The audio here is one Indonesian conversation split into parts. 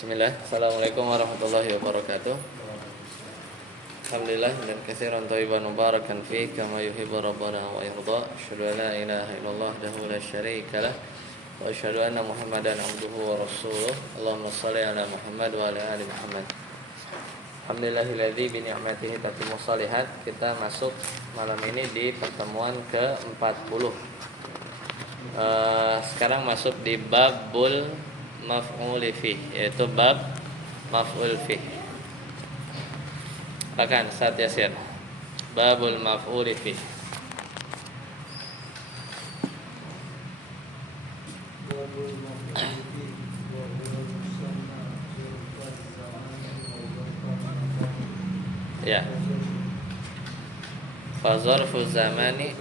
Bismillah. Assalamualaikum warahmatullahi wabarakatuh. Alhamdulillah dan katsiran thayyiban mubarakan fi kama yuhibbu rabbana wa yarda. Asyhadu an la ilaha illallah wahdahu la syarika lah wa asyhadu anna Muhammadan abduhu wa rasuluh. Allahumma shalli ala Muhammad wa ala ali Muhammad. Alhamdulillahilladzi bi ni'matihi tatimmu shalihat. Kita masuk malam ini di pertemuan ke-40. Sekarang masuk di babul maf'ul fi, yaitu bab maf'ul fi. Bahkan saat Yasir babul maf'ul fi. Ya. Fa zarfu zamani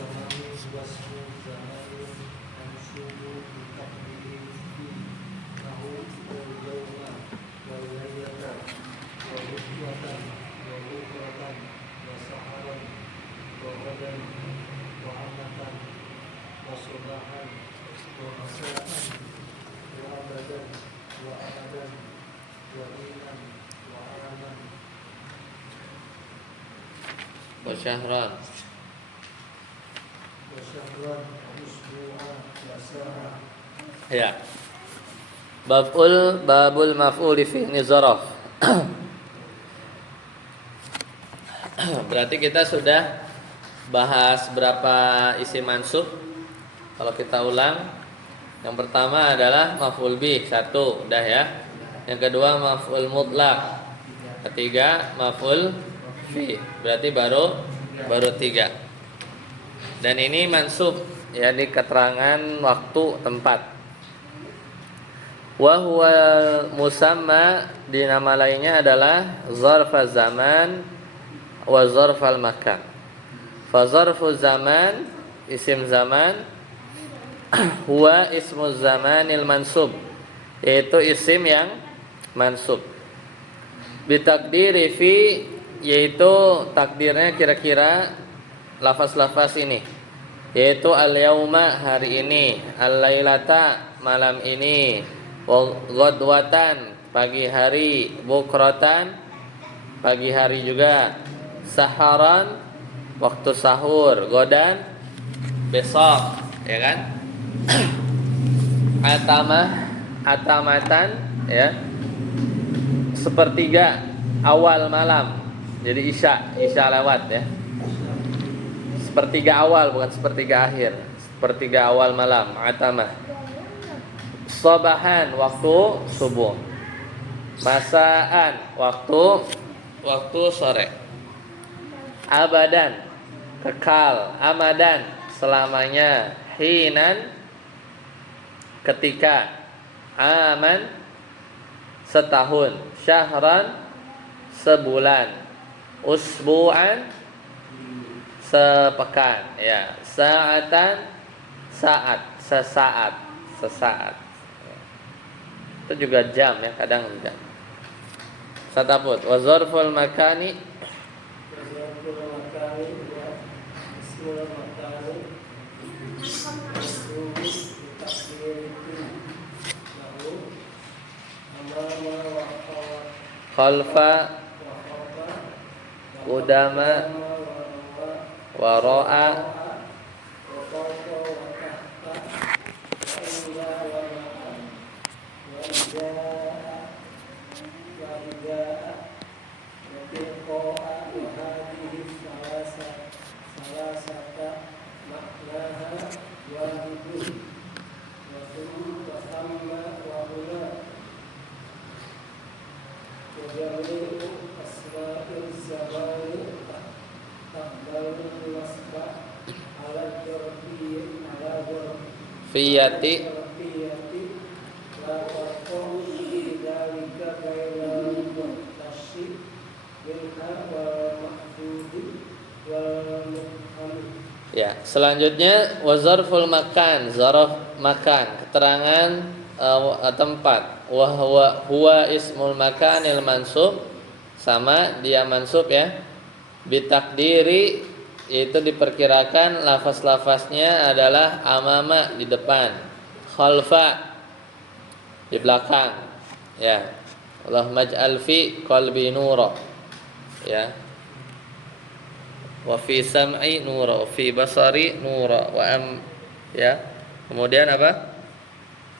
syahran ya. Babul maf'ul fi ini zaraf. Berarti kita sudah bahas berapa isim mansub. Kalau kita ulang, yang pertama adalah maf'ul bih, satu, udah ya. Yang kedua maf'ul mutlaq. Ketiga maf'ul fi. Berarti baru tiga. Dan ini mansub ya di keterangan waktu tempat. Wa huwa musamma, di nama lainnya adalah zarfaz zaman wa zarfal makan. Fa zarfuz zaman isim zaman, huwa ismuz zamanil mansub, yaitu isim yang mansub. Bitakdiri fi, yaitu takdirnya kira-kira lafaz-lafaz ini, yaitu al-yauma hari ini, al-lailata malam ini, ghadwatan pagi hari, bukratan pagi hari juga, saharan waktu sahur, godan besok, ya kan? Atamatan ya, sepertiga awal malam. Jadi isya lewat ya. Sepertiga awal, bukan sepertiga akhir. Sepertiga awal malam, atamah. Sabahan, waktu subuh. Masaan, waktu sore. Abadan, kekal. Amadan, selamanya. Hinan, ketika. Aman, setahun. Syahran, sebulan. Usbu'an, sepekan ya. Sa'atan, sesaat. Itu juga jam ya, kadang juga. Sataput wa zarful makani khalfa Udama Waro'a Fiyati ya. Selanjutnya wazarful makan, zarf makan, keterangan tempat. Wa huwa ismul makanil mansub, sama dia mansub ya. Bitakdiri, yaitu diperkirakan lafaz-lafaznya adalah amama di depan, khalfa di belakang, ya. Allahumma ij'al fi qalbi nura. Ya. Wa fi sam'i nura, wa fi basari nura, ya. Kemudian apa?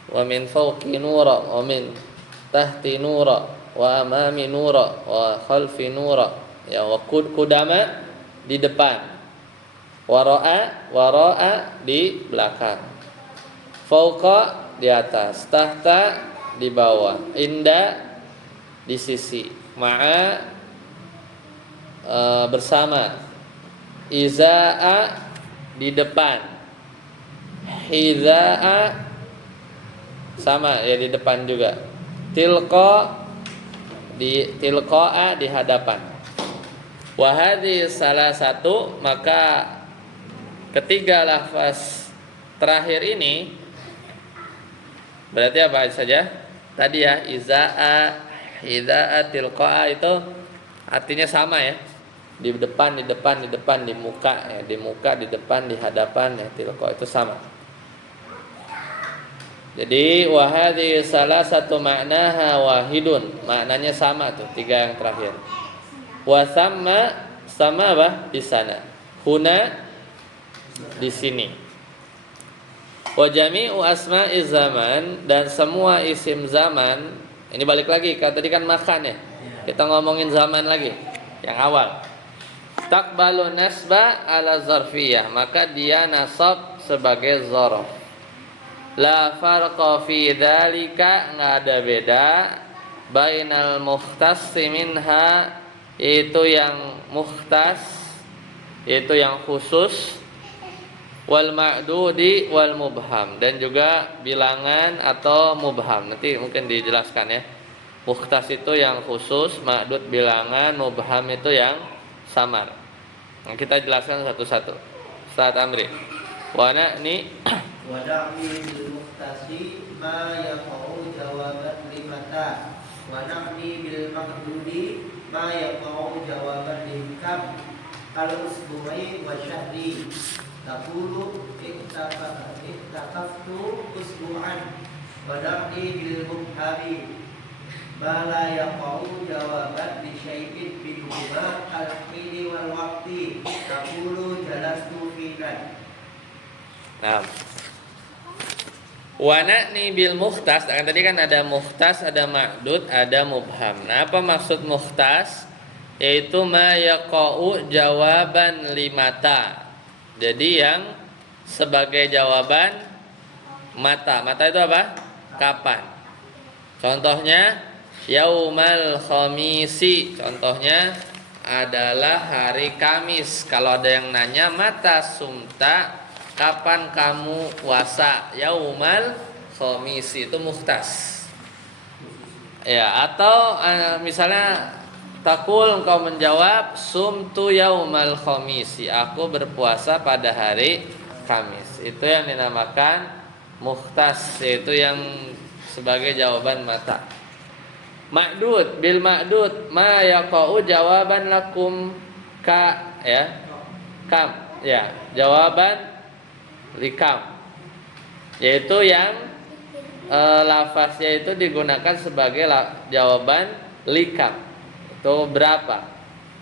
Wa min fawqi nura, wa min tahti nura, wa amami nura, wa khalfi nura. Ya, wa kudama di depan. Wara'a di belakang. Fawqa di atas, tahta di bawah, inda di sisi, ma'a bersama, iza'a di depan, hiza'a sama ya di depan juga, tilqa'a di hadapan. Wahadi salah satu, maka ketiga lafaz terakhir ini berarti apa saja? Tadi ya, iza'a, hiza'a, tilqa'a itu artinya sama ya. Di depan, di muka ya, di muka, di depan, di hadapan ya, tilqa itu sama. Jadi wahadi salah satu maknaha wahidun, maknanya sama tuh tiga yang terakhir. Wa sama apa? Di sana. Huna di sini. Wa jami'u asma'iz zaman, dan semua isim zaman. Ini balik lagi tadi kan makan ya. Kita ngomongin zaman lagi yang awal. Taqbalu nasba ala zarfiyah, maka dia nasab sebagai zarf. La farqa fi dzalika, enggak ada beda bainal mukhtassi minha, itu yang mukhtas, yaitu yang khusus, wal ma'dudi wal mubham, dan juga bilangan atau mubham. Nanti mungkin dijelaskan ya. Mukhtas itu yang khusus, ma'dud bilangan, mubham itu yang samar. Nah, kita jelaskan satu-satu. Ustaz Amri. Wa na'ni bil muhtasi ma yaqau jawaban limata. Wa na'ni bil ma'dudi ma yaqau jawaban limkam. Kalau usbu'i wa syahri. Taqulu iktakaftu usbu'an. Wa na'ni bil mubhami ma la yaqau jawaban li syai'in bihuma al-hini wal waqti. Taqulu jalastu finan. Nah, wa na'ni bil mukhtas, tadi kan ada mukhtas, ada ma'dud, ada mubham. Nah, apa maksud mukhtas? Yaitu ma yaqau jawaban limata. Jadi yang sebagai jawaban mata. Mata itu apa? Kapan? Contohnya yaumal khamisi, contohnya adalah hari Kamis. Kalau ada yang nanya mata sumta, kapan kamu puasa? Yaumal khamisi itu mukhtas. Ya, atau misalnya takul, engkau menjawab sumtu yaumal khamisi, aku berpuasa pada hari Kamis. Itu yang dinamakan mukhtas, yaitu yang sebagai jawaban mata. Ma'dud bil ma'dud ma yaqau jawaban lakum ka, ya, kam, ya, jawaban likam, yaitu yang lafaznya itu digunakan sebagai jawaban likam. Itu berapa?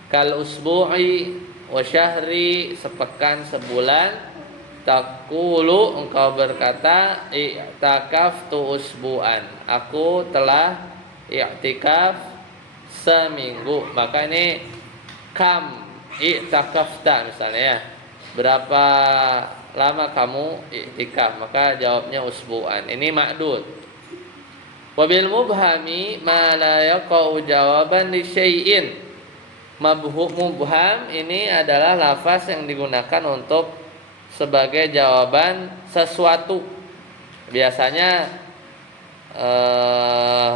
Kal usbu'i wa syahri, sepekan, sebulan. Taqulu, engkau berkata i'takaftu usbu'an, aku telah i'tikaf seminggu. Maka ini kam i'takafta misalnya ya, berapa lama kamu i'tikaf, maka jawabnya usbu'an. Ini ma'dud. Wabil mubhami ma la yaqau jawaban li syai'in. Mubham ini adalah lafaz yang digunakan untuk sebagai jawaban sesuatu. Biasanya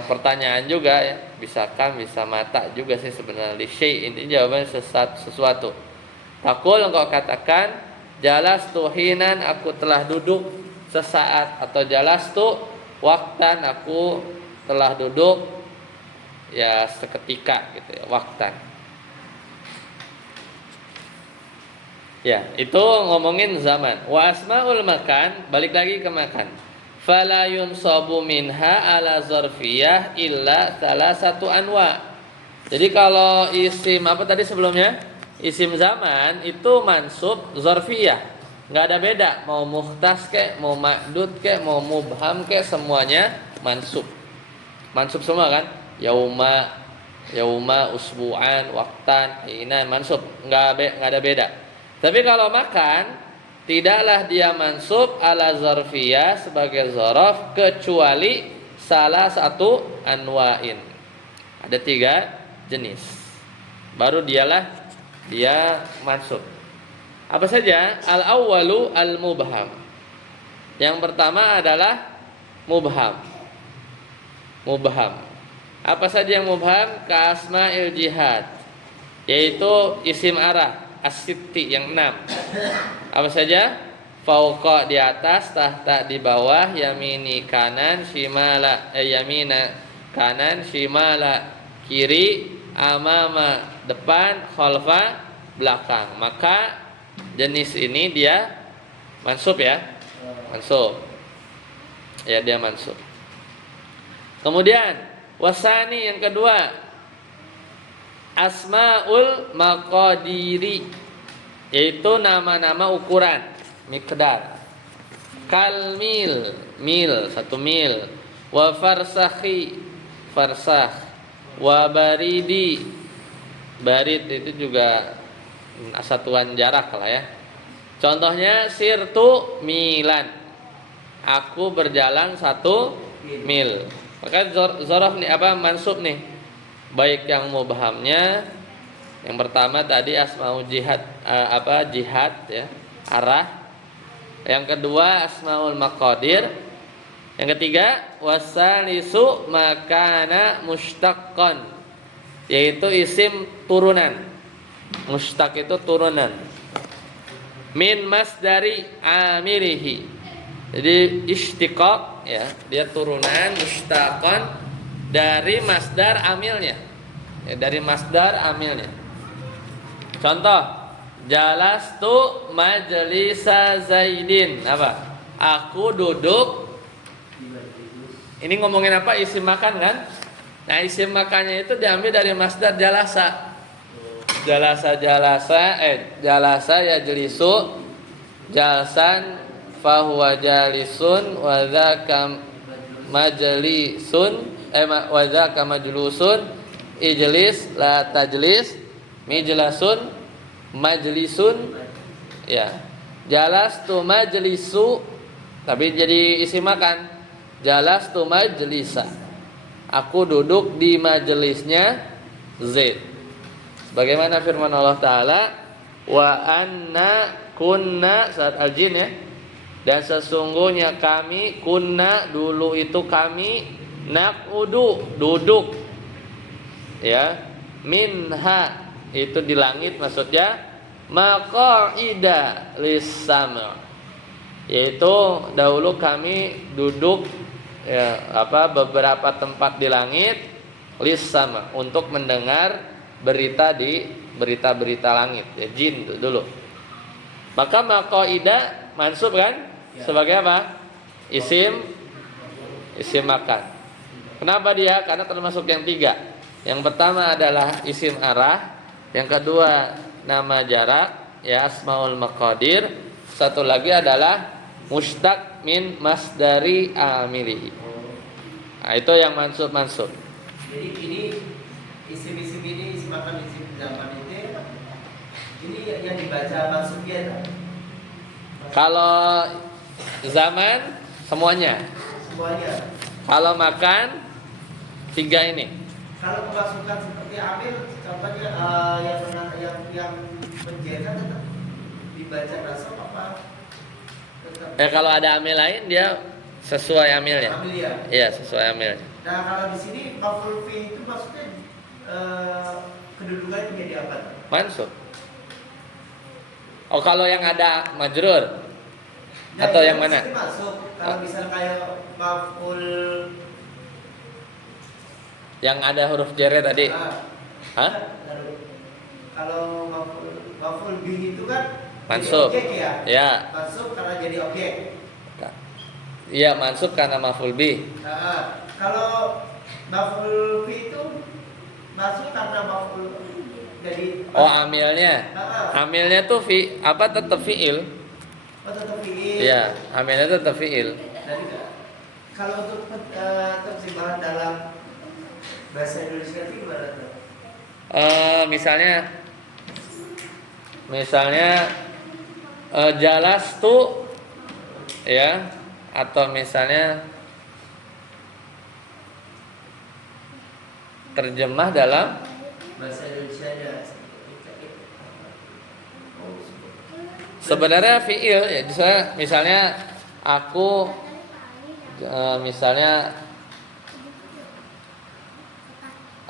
pertanyaan juga ya, bisa kan, bisa mata juga sih sebenarnya. Li syai'in ini jawaban sesuatu. Takul, engkau katakan jalastu hinan, aku telah duduk sesaat, atau jalastu waktan, aku telah duduk ya seketika gitu ya, waktan. Ya, itu ngomongin zaman. Wa asmaul makan, balik lagi ke makan. fala yunsabu minha ala zarfiyah illa salah satu anwa. Jadi kalau isim apa tadi sebelumnya? Isim zaman itu mansub zarfiyah. Enggak ada beda, mau muhtas kek, mau ma'dud kek, mau mubham kek, semuanya mansub. Mansub semua kan? Yauma, usbu'an, waktan, hina, mansub. Enggak ada beda. Tapi kalau makan, tidaklah dia mansub ala zarfiyah sebagai zorof kecuali salah satu anwa'in. Ada 3 jenis. Baru dia mansub. Apa saja? Al-awwalu al-mubham. Yang pertama adalah mubham. Mubham. Apa saja yang mubham? Ka asma'il jihad, yaitu isim arah as-sitti yang 6. Apa saja? Fauqa di atas, tahta di bawah, yamini kanan, shimala yamina kanan, shimala kiri, amama depan, khalfa belakang. Maka jenis ini dia mansub ya. Mansub. Ya, dia mansub. Kemudian wasani yang kedua, asmaul maqadiri, yaitu nama-nama ukuran, miqdar. Kal mil, 1 mil, wa farsakhi, farsakh, wa baridi, barid itu juga satuan jarak lah ya. Contohnya sirtu milan, aku berjalan 1 mil. Maka zorof nih apa mansub nih, baik yang mubhamnya. Yang pertama tadi asmaul jihad, jihad ya, arah. Yang kedua asmaul maqadir. Yang ketiga wasalisu makana mustaqqan, yaitu isim turunan. Mustaq itu turunan. Min masdari amirihi. Jadi istiqaq ya, dia turunan mustaqan dari masdar amilnya. Ya, dari masdar amilnya. Contoh, jalastu majlisa Zaidin. Apa? Aku duduk. Ini ngomongin apa? Isim makan kan? Nah, isim makannya itu diambil dari masdar jalasa. Jalasa ya jelisu, jalsan fahuwa jalisun, wa dzaka majlisun, wa dzaka majlusun, ijlis la tajlis, mijlasun majlisun ya. Jalastu majlisu, tapi jadi isim makan. Jalastu majlisa, aku duduk di majelisnya Zaid. Bagaimana firman Allah Ta'ala, wa anna kunna, saat al-jin ya, dan sesungguhnya kami, kunna dulu itu kami, naqudu duduk ya, minha itu di langit maksudnya, maqaida lis-sam', yaitu dahulu kami duduk ya, beberapa tempat di langit, lis-sam', untuk mendengar berita langit ya, jin dulu. Maka maqaida mansub kan? Ya. Sebagai apa? Isim makan. Kenapa dia? Karena termasuk yang 3. Yang pertama adalah isim arah, yang kedua nama jarak ya, asmaul maqadir. Satu lagi adalah mustaq min masdari amilihi. Nah, itu yang mansub. Jadi ini isim-isim ini, isim makan, isim zaman ini yang dibaca maksudnya tak? Kalau zaman semuanya. Kalau makan 3 ini. Kalau pemasukan seperti amil, contohnya yang menjaga tetap dibaca nasab apa? Kalau ada amil lain dia sesuai amilnya. Amil ya. Iya, sesuai amilnya. Nah, kalau di sini maf'ul fi itu maksudnya kedudukannya menjadi apa? Mansub. Oh, kalau yang ada majrur nah, atau yang mana? Masuk. Kalau misal kayak maf'ul yang ada huruf jar tadi. Hah? Kalau maf'ul bih itu kan mansub. objek ya. Ya. Mansub karena jadi objek. Iya, mansub karena maf'ul bih. Nah, kalau maf'ul fi itu masuk karena maf'ul jadi Oh, amilnya. Amilnya tuh tetap fiil. oh tetap fi'il. Iya, amilnya tetap fiil. Jadi kalau untuk terjemahan dalam bahasa Indonesia itu gimana tuh? Misalnya jalas tuh ya, atau misalnya terjemah dalam Bahasa Indonesia nya. sebenarnya fiil ya, misalnya aku misalnya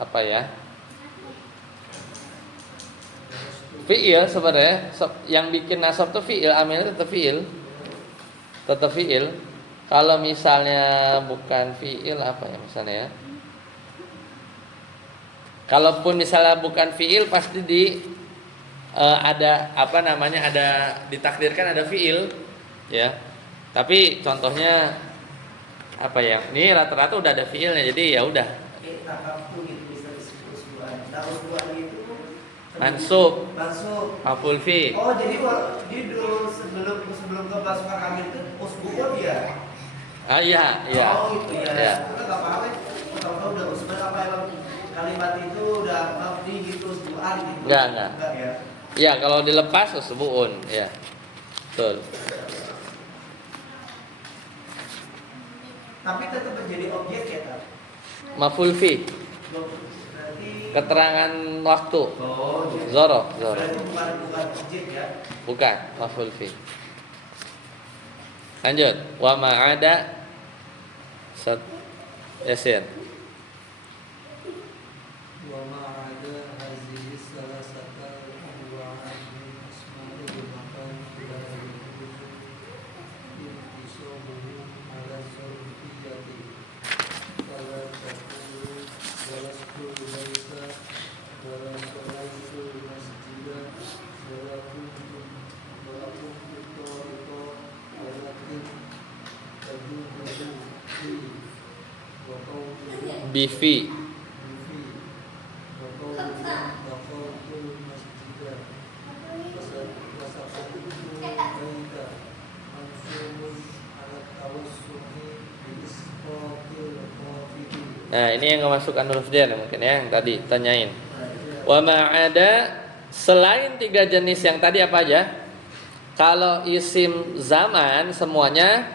apa ya? Fiil sebenarnya yang bikin nasab tuh fiil, amilnya tetap fiil. Tetap fiil. Kalau misalnya bukan fiil apa ya misalnya ya? Kalaupun misalnya bukan fiil pasti ada ada ditakdirkan ada fiil ya. Tapi contohnya apa ya? Ini rata-rata udah ada fiilnya jadi ya udah. Takaftu gitu bisa disebut usbu'an. Nah, usbu'an itu Mansub. Maf'ul fi. Oh, jadi dulu sebelum ke pasukan amil itu usbu'un ya? Ah iya. Oh, itu ya. Iya. Kita enggak paham ya. Tahu udah usbu'an apa emang kalimat itu udah mafdi gitu usbu'an gitu. Enggak ya. Ya, kalau dilepas usbu'un, ya. Betul. Tapi tetap menjadi objek ya, Kak? Maf'ul fi. Berarti Keterangan waktu. oh, Zorof. Berarti bukan objek ya? Bukan, maf'ul fi. Lanjut. Wa ma'ada Yasin. Bifi. Nah, ini yang memasukkan huruf jar mungkin ya, yang tadi tanyain. Wa ma'ada, selain 3 jenis yang tadi apa aja? Kalau isim zaman semuanya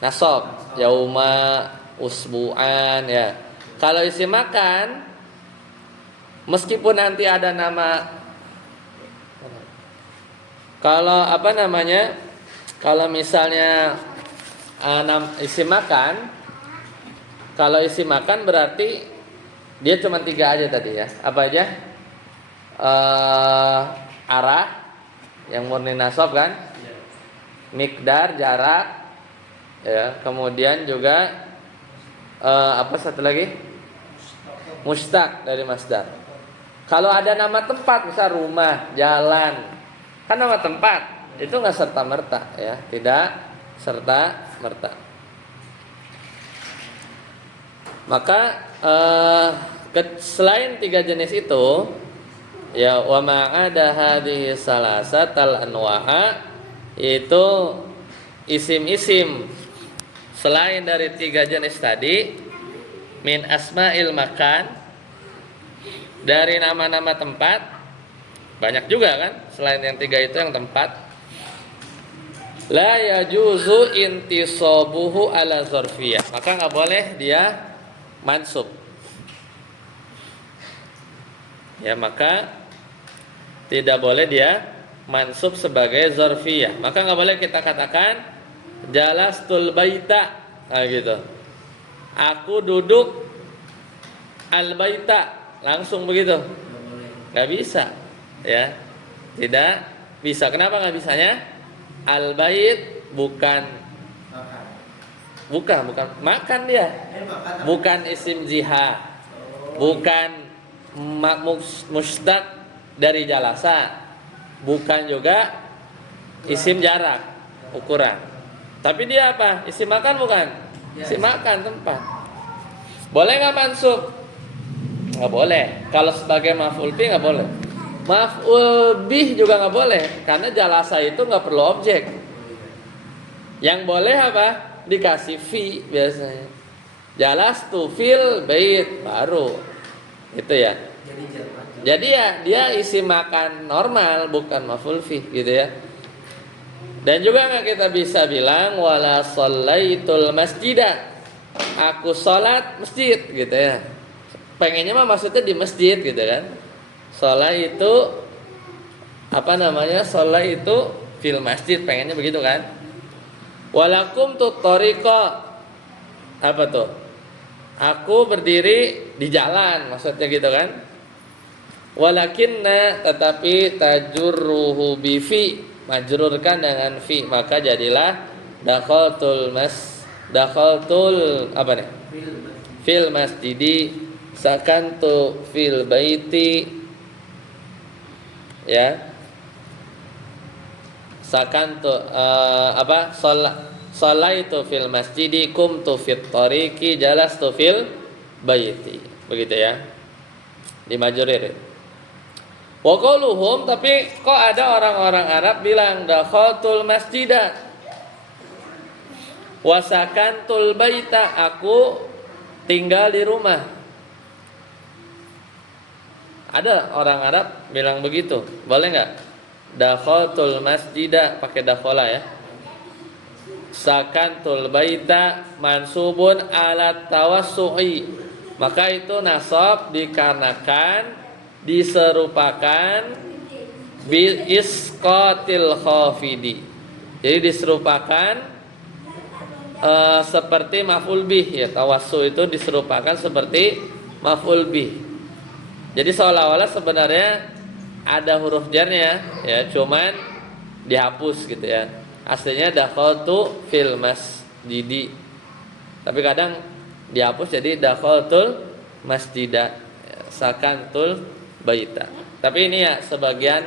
nasab, yauma, usbu'an ya. Kalau isim makan meskipun nanti ada nama, kalau kalau misalnya isim makan, kalau isim makan berarti dia cuma 3 aja tadi ya. Apa aja? Arah yang murni nasab kan? Miqdar, jarak ya. Kemudian juga apa satu lagi? Mustaq dari masdar. Kalau ada nama tempat, misal rumah, jalan, kan nama tempat itu nggak serta merta ya, tidak serta merta. Maka selain 3 jenis itu, ya wa ma'ada hadhihi salasatal anwa'a, itu isim-isim selain dari 3 jenis tadi, min asma'il makan, dari nama-nama tempat, banyak juga kan selain yang 3 itu yang tempat. La yajuzu intisabuhu ala zarfiyah, maka nggak boleh dia mansub ya, maka tidak boleh dia mansub sebagai zarfiyah. Maka nggak boleh kita katakan jalastul baita, nah gitu, aku duduk al baita, langsung begitu, nggak bisa ya, tidak bisa. Kenapa nggak bisanya? Al bait bukan makan dia, bukan isim ziha, bukan mustaq dari jalasa, bukan juga isim jarak ukuran, Tapi dia apa? Isim makan bukan? Ya. Isim makan tempat. Boleh nggak mansub? Nggak boleh. Kalau sebagai maf'ul bih nggak boleh. Maf'ul bih juga nggak boleh, karena jalasa itu nggak perlu objek. Yang boleh apa? Dikasih fi biasanya. Jalastu fil bait baru. Itu ya. Jadi ya dia isim makan normal, bukan maf'ul bih gitu ya. Dan juga nggak kita bisa bilang wala shallaitul masjidah. Aku sholat masjid gitu ya. Pengennya mah maksudnya di masjid gitu kan. Sholat itu apa namanya? Sholat itu fil masjid, pengennya begitu kan. Walakum tutoriqa. Apa tuh? Aku berdiri di jalan, maksudnya gitu kan. Walakinna, tetapi tajurruhu bifi, majrurkan dengan fi, maka jadilah dakhaltul apa nih? Fil masjidi, sakantu fil baiti, ya. Sakantu apa? Sallaitu fil masjidi, kumtu fit tariqi, jalastu fil baiti. Begitu ya. Dimajrurin. Wa qauluhum, tapi kok ada orang-orang Arab bilang dakhaltul masjidah wa sakantul baita, aku tinggal di rumah. Ada orang Arab bilang begitu. Boleh enggak? Dakhaltul masjidah pakai dakhala ya. Sakantul baita mansubun ala tawassu'i, maka itu nasab dikarenakan diserupakan bil isqatil khafidi. Jadi diserupakan seperti maf'ul bih ya. Tawassu itu diserupakan seperti maf'ul bih. Jadi seolah-olah sebenarnya ada huruf jarnya ya, cuman dihapus gitu ya. Aslinya dakhaltu fil masjidi, tapi kadang dihapus jadi dakhaltul masjidah, sakantul baita. Tapi ini ya sebagian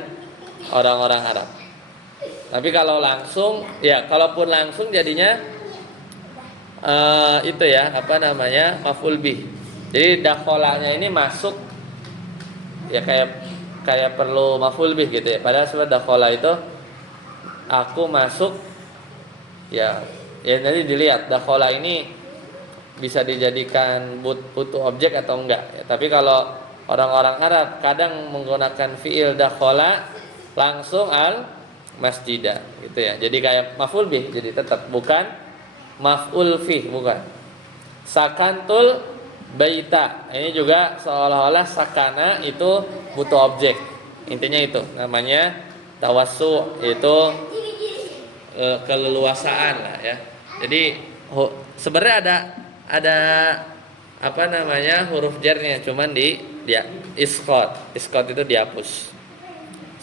orang-orang Arab. Tapi kalau langsung ya, kalaupun langsung jadinya itu ya, apa namanya, maf'ul bih. Jadi dakhalanya ini masuk ya, kayak perlu maf'ul bih gitu ya. Padahal sebenarnya dakhala itu aku masuk ya nanti dilihat dakhala ini bisa dijadikan butuh objek atau enggak ya. Tapi kalau orang-orang Arab kadang menggunakan fi'il dakhala langsung al masjidah gitu ya. Jadi kayak maf'ul bih, jadi tetap bukan maf'ul fih, bukan. Sakantul baita, ini juga seolah-olah sakana itu butuh objek. Intinya itu namanya tawassu, itu keleluasaan lah ya. Jadi sebenarnya ada apa namanya huruf jarnya, cuman dia isqat itu dihapus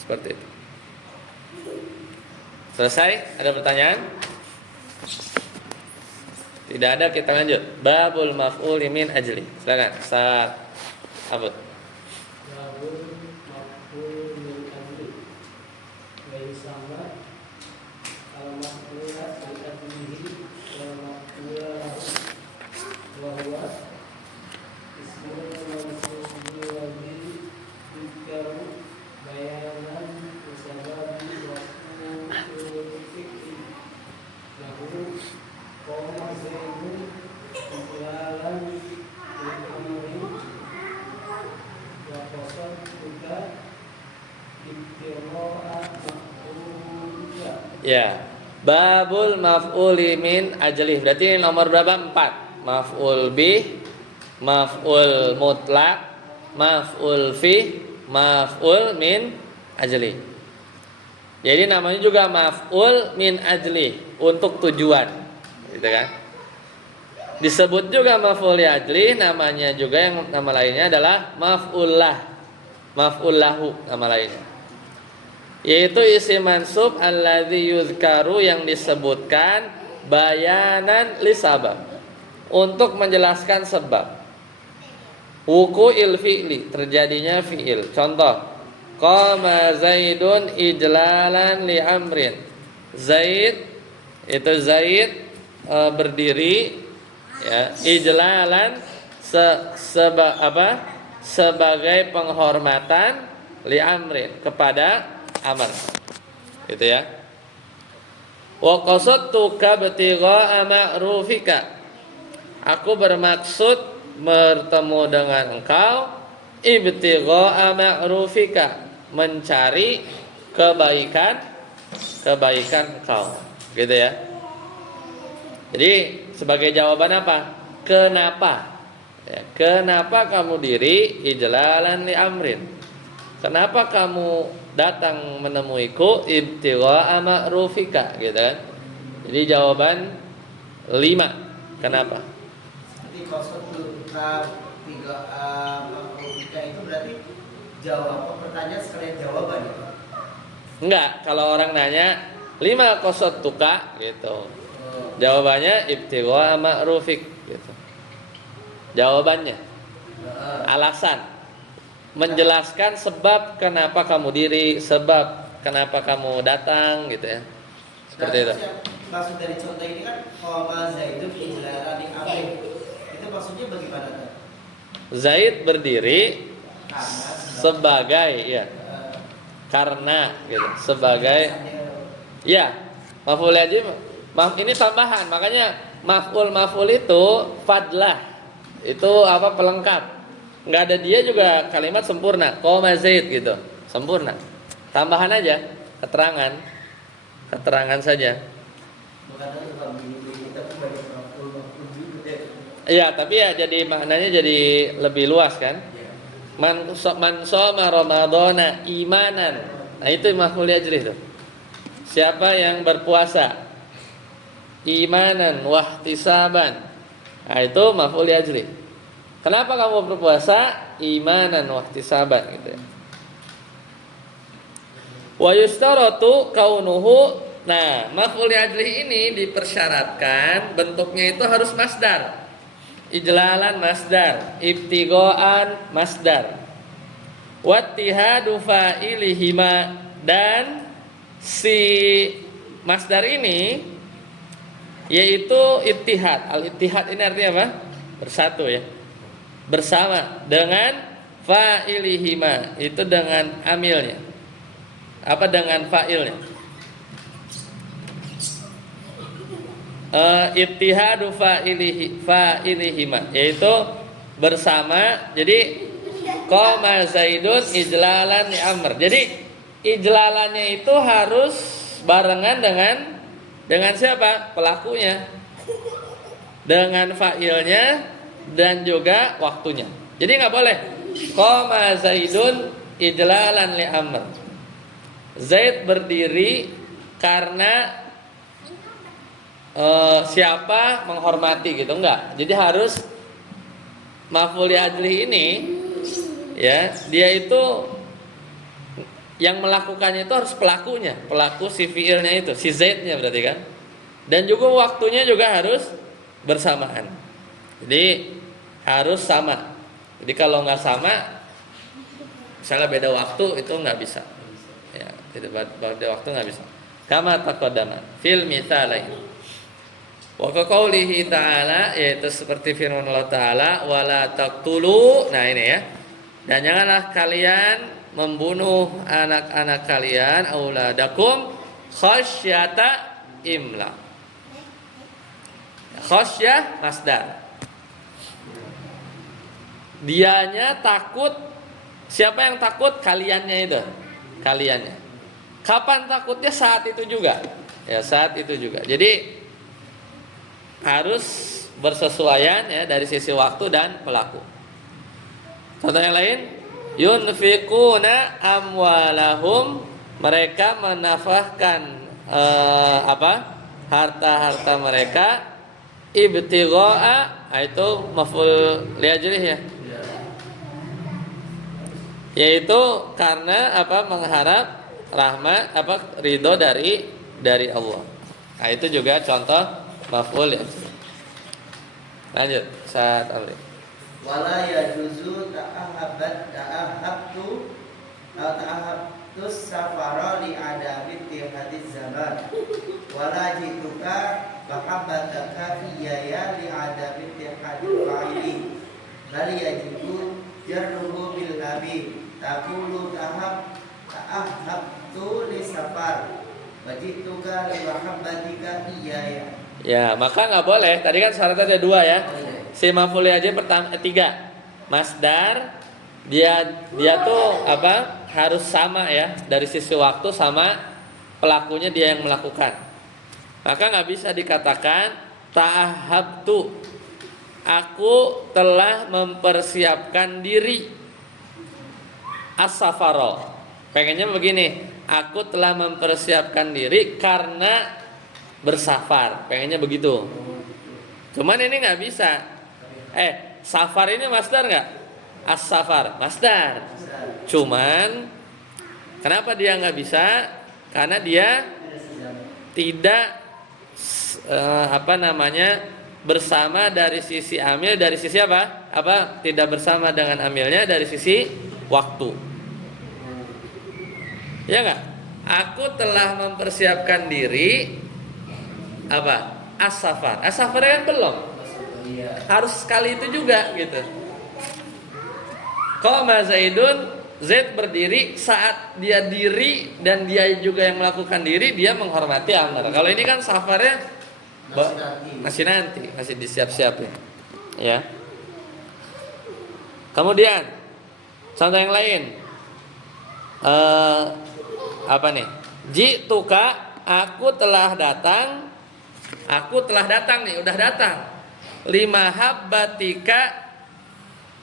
seperti itu. Selesai? Ada pertanyaan? Tidak ada, kita lanjut. Babul maf'ul min ajli. Silakan, Ustaz Abud. Babul maf'ul min ajli. Wa sama al-maf'ul min ajlihi wa maf'ul wa huwa ismun mansubun wa bi dzikru bayanan musababi wa fi'li lahu qawma zaidun iqlalan min amri wa qasad buka iqtira'a ma'ruja. Ya. Babul maf'uli min ajlih. Berarti ini nomor berapa? 4. Maf'ul bih, maf'ul mutlak, maf'ul fih, maf'ul min ajlih. Jadi namanya juga maf'ul min ajlih, untuk tujuan. Gitu kan? Disebut juga maf'ul ajlih, namanya juga yang nama lainnya adalah maf'ul lah. Maf'ul lahu nama lainnya. Yaitu isim mansub alladzi yuzkaru, yang disebutkan bayanan li sabab, untuk menjelaskan sebab. Wuqu'il fi'li, terjadinya fi'il. Contoh, qama Zaidun ijlalan li amrin. Zaid itu Zaid berdiri ya ijlalan sebagai penghormatan li amrin kepada Amr. Gitu ya. Wa qasadtu kabtigha ma'rufika. Aku bermaksud bertemu dengan engkau ibtigha ma'rufika, mencari kebaikan engkau. Gitu ya. Jadi sebagai jawaban apa? Kenapa? Ya, kenapa kamu diri ijlalan li amrin? Kenapa kamu datang menemuiku ibtigha ma'rufika, gitu kan? Jadi jawaban 5. Kenapa? Jadi qasadu tiga ma'rufika itu berarti jawab pertanyaan sekalian jawaban ya? Enggak, kalau orang nanya 5 qasatuka gitu. Jawabannya ibtigha ma'rufik gitu. Jawabannya alasan, menjelaskan sebab kenapa kamu diri, sebab kenapa kamu datang gitu ya. Seperti itu. Maksud dari contoh ini kan qama Zaidun ijlalan li amrin. Itu maksudnya bagaimana? Zaid berdiri Karena sebagai ya. Karena gitu, sebagai ya, maf'ul ajib. Ini tambahan, makanya maf'ul itu fadlah. Itu apa, pelengkap. Enggak ada dia juga kalimat sempurna. Qoma Zaid gitu. Sempurna. Tambahan aja, keterangan saja. Iya, tapi ya jadi maknanya jadi lebih luas kan? Man shoma ramadhana imanan. Nah, itu maf'ul ajrih tuh. Siapa yang berpuasa imanan wahtisaban. Nah, itu maf'ul ajrih. Kenapa kamu berpuasa? Imanan wahtisaban gitu ya. Wa yustaratu kaunuhu. Nah, maf'ul ajrih ini dipersyaratkan bentuknya itu harus masdar. Ijlalan masdar, ibtigoan masdar. Wattihadu fa'ilihima, dan si masdar ini yaitu ittihad. Al-ittihad ini artinya apa? Bersatu ya. Bersama dengan fa'ilihima, itu dengan amilnya. Apa dengan fa'ilnya? Ittihadu fa'ilihima, yaitu bersama. Jadi qama Zaidun ijlalan li amr. Jadi ijlalannya itu harus barengan dengan siapa? Pelakunya. Dengan fa'ilnya dan juga waktunya. Jadi enggak boleh qama Zaidun ijlalan li amr. Zaid berdiri karena siapa menghormati gitu, enggak. Jadi harus maf'ul ajrih ini ya, dia itu yang melakukannya itu harus pelakunya, pelaku si fiilnya itu, si Zaidnya berarti kan. Dan juga waktunya juga harus bersamaan. Jadi harus sama. Jadi kalau nggak sama, misalnya beda waktu, itu nggak bisa. Ya, beda waktu nggak bisa. Kama taqaddama fil mithalain. Wa qaulihi ta'ala, yaitu seperti firman Allah Ta'ala, wala taqtulu. Nah ini ya. Dan janganlah kalian membunuh anak-anak kalian, auladakum khasyata imlaq. Khasyah masdar. Dianya takut. Siapa yang takut? Kaliannya itu. Kaliannya. Kapan takutnya? Saat itu juga. Ya, saat itu juga. Jadi harus bersesuaian ya dari sisi waktu dan pelaku. Contoh yang lain, yunfiquna amwalahum, mereka menafkahkan harta-harta mereka, ibtigha'a, itu maf'ul li ajrih ya. Yaitu karena mengharap rahmat, ridho dari Allah. Nah, itu juga contoh maf'ul ya. Lanjut, saat amri. Wala yajuzu ta'ahabtu tus safara li adami tihadiz zaman wala jituka mahabbataka iyaya li adami tihadil fa'ili bal yajibu jarruhu bil abi taqulu ta'ahabtu li safar wajituka li mahabbatika iyaya. Ya, maka nggak boleh. Tadi kan syaratnya ada 2 ya. Si maf'ul aja pertama 3. Masdar dia tuh apa? Harus sama ya dari sisi waktu sama pelakunya dia yang melakukan. Maka nggak bisa dikatakan ta'ahabtu, aku telah mempersiapkan diri. As-safaro, pengennya begini, aku telah mempersiapkan diri karena bersafar, pengennya begitu. Cuman ini nggak bisa. Safar ini masdar nggak? As-safar masdar. Cuman kenapa dia nggak bisa? Karena dia tidak bersama dari sisi amil, dari sisi apa? Tidak bersama dengan amilnya dari sisi waktu. Ya nggak? Aku telah mempersiapkan diri apa? As-safar. As-safar kan belum. Harus sekali itu juga gitu. Qama Zaidun, Zaid berdiri, saat dia diri dan dia juga yang melakukan diri, dia menghormati Amr. Kalau ini kan safarnya masih nanti, masih disiap-siapin. Ya. Kemudian contoh yang lain. Apa nih? Jituka, aku telah datang. Aku telah datang nih, udah datang. Lima habbatika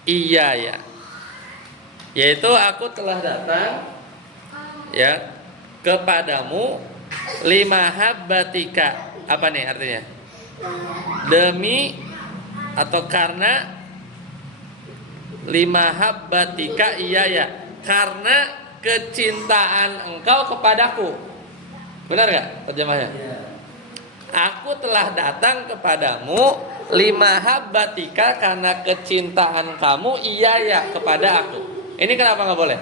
iya ya. Yaitu aku telah datang ya kepadamu lima habbatika. Apa nih artinya? Demi atau karena lima habbatika iya ya. Karena kecintaan engkau kepadaku. Benar gak terjemahnya? Aku telah datang kepadamu lima habbatika karena kecintaan kamu iya ya kepada aku. Ini kenapa nggak boleh?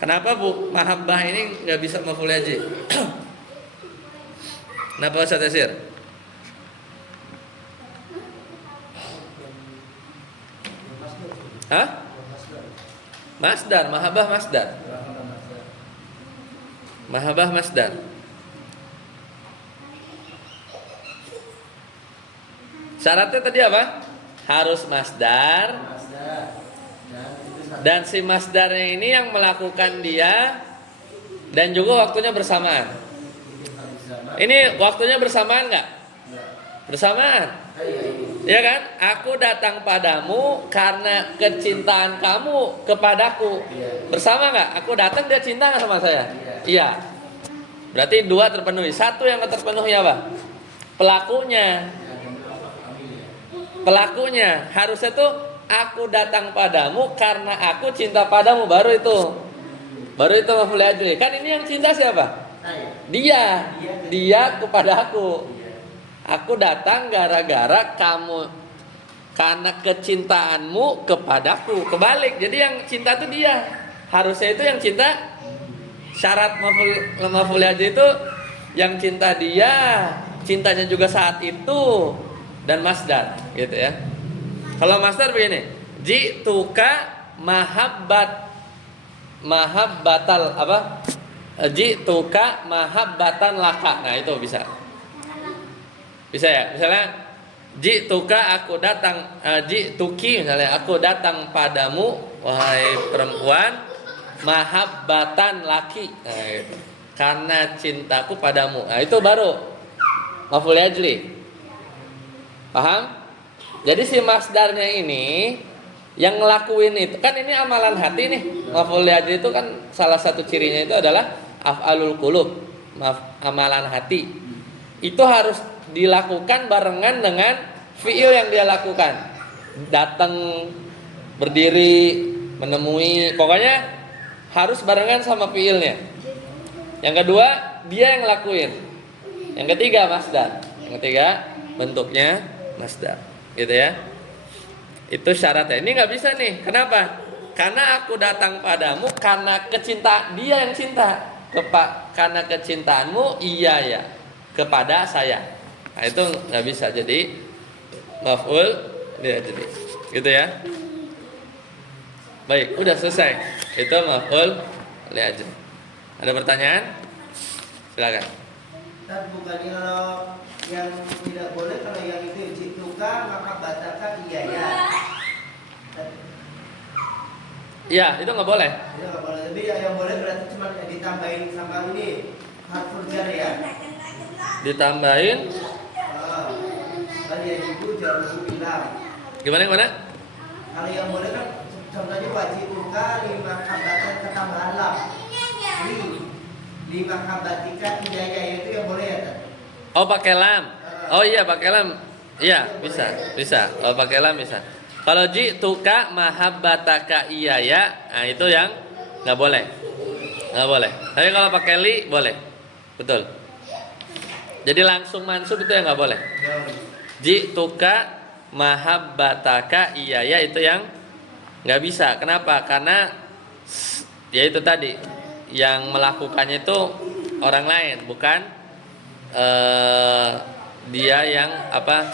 Kenapa Bu? Mahabbah ini nggak bisa maf'ul aja. Kenapa Ustaz Tasir? Hah? Masdar, mahabbah masdar. Mahabbah masdar. Syaratnya tadi apa? Harus masdar. Dan si masdarnya ini yang melakukan dia dan juga waktunya bersamaan. Ini waktunya bersamaan nggak? Bersamaan. Ya kan? Aku datang padamu karena kecintaan kamu kepadaku. Bersama nggak? Aku datang, dia cinta nggak sama saya? Iya. Berarti 2 terpenuhi. 1 yang terpenuhi apa? Pelakunya. Pelakunya harusnya tuh aku datang padamu karena aku cinta padamu, baru itu maf'ul ajli. Kan ini yang cinta siapa? Dia kepada aku. Aku datang gara-gara kamu, karena kecintaanmu kepadaku. Kebalik, jadi yang cinta itu dia. Harusnya itu yang cinta. Syarat maf'ul ajli itu yang cinta dia, cintanya juga saat itu, dan masdar, gitu ya. Kalau masdar begini, jituka mahabbatal apa? Jituka mahabbatan laka. Nah, itu bisa. Bisa ya? Misalnya jituka aku datang, jituki misalnya aku datang padamu wahai perempuan mahabbatan laki. Nah, gitu. Karena cintaku padamu. Nah, itu baru maf'ul ajli. Paham? Jadi si masdarnya ini yang ngelakuin itu kan ini amalan hati nih. Maf'ul ajli itu kan salah satu cirinya itu adalah af'alul qulub, amalan hati. Itu harus dilakukan barengan dengan fi'il yang dia lakukan. Datang, berdiri, menemui, pokoknya harus barengan sama fi'ilnya. Yang kedua, dia yang ngelakuin. Yang ketiga masdar. Yang ketiga bentuknya masdar. Gitu ya. Itu syaratnya. Ini nggak bisa nih. Kenapa? Karena aku datang padamu karena kecinta dia yang cinta. Karena kecintaanmu iya ya kepada saya. Nah, itu nggak bisa jadi maf'ul li ajli. Gitu ya. Baik, udah selesai. Itu maf'ul li ajli. Ada pertanyaan? Silakan. Dan bukannya kalau yang tidak boleh kalau yang itu jituka maka bataka iya ya. Iya, itu nggak boleh. Itu nggak boleh. Tapi yang boleh berarti cuma ditambahin sama ini harful jar ya. Ditambahin. Kan ya ibu jarum bilang. Gimana? Kalau yang boleh kan contohnya wajibuka lima kabatan ketambahan lam. Lima kabatika iya ya itu yang boleh ya. Oh, pakai lam. Oh iya, pakai lam. Iya, bisa. Oh, pakai lam bisa. Kalau ji'tuka mahabbataka iyaya, nah itu yang nggak boleh. Tapi kalau pakai li boleh. Betul. Jadi langsung mansub itu yang nggak boleh. Ji'tuka mahabbataka iyaya itu yang nggak bisa. Kenapa? Karena ya itu tadi yang melakukannya itu orang lain, bukan dia yang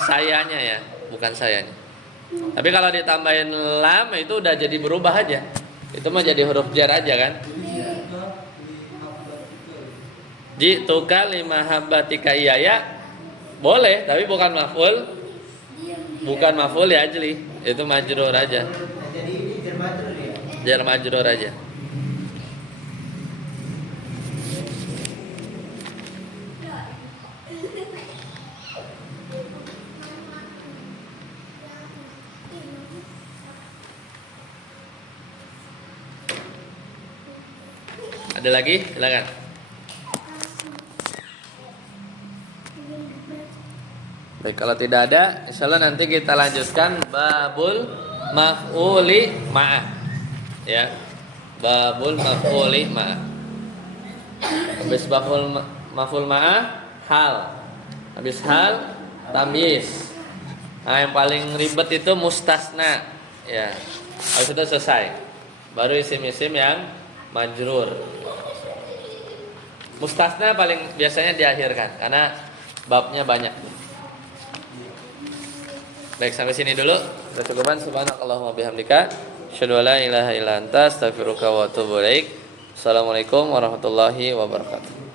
sayanya ya, bukan sayanya. Tapi kalau ditambahin lam itu udah jadi berubah aja. Itu mah jadi huruf jar aja kan. Ji'tuka limahabbatika iyaya boleh, tapi bukan maf'ul. Bukan maf'ul ya ajli. Itu majrur aja. Jadi ini jar majrur ya. Jar majrur aja. Ada lagi? Silakan. Baik, kalau tidak ada, insyaallah nanti kita lanjutkan babul maf'uli ma'ah. Ya. Babul maf'uli ma'ah. Habis maf'ul ma'ah hal. Habis hal tamyiz. Nah, yang paling ribet itu mustasna. Ya. Habis itu selesai. Baru isim-isim yang majrur. Mustasna paling biasanya diakhirkan karena babnya banyak. Baik, sampai sini dulu. Kita cukupkan. Subhanakallahumma bihamdika asyhadu an la ilaha illa anta astaghfiruka wa atubu ilaik. Assalamualaikum warahmatullahi wabarakatuh.